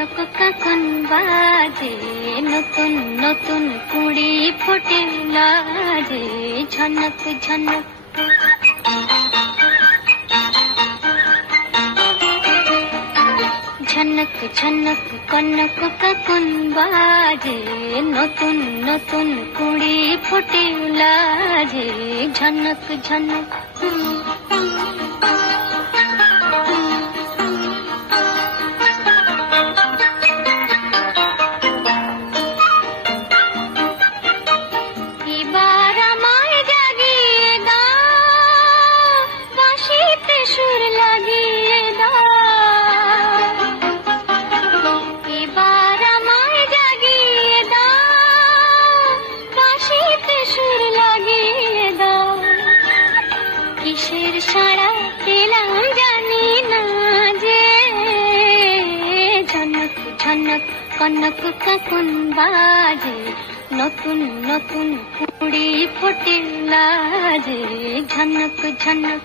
ঝনক কাকন বাজে, নতুন নতুন কুড়ি ফোটে লাজে, ঝনক ঝনক। ঝনক ঝনক কনক কাকন বাজে, নতুন নতুন কুড়ি ফোটে লাজে, ঝনক ঝনক। এবার আমায় জাগিয়ে দাও, বাঁশিতে সুর লাগিয়ে দাও। এবার আমায় জাগিয়ে দাও, বাঁশিতে সুর লাগিয়ে দাও। কিসের সাড়া পেলাম জানি না যে, ঝনক ঝনক কনক কাকন বাজে, নতুন নতুন কুড়ি ফোটে লাজে, ঝনক ঝনক।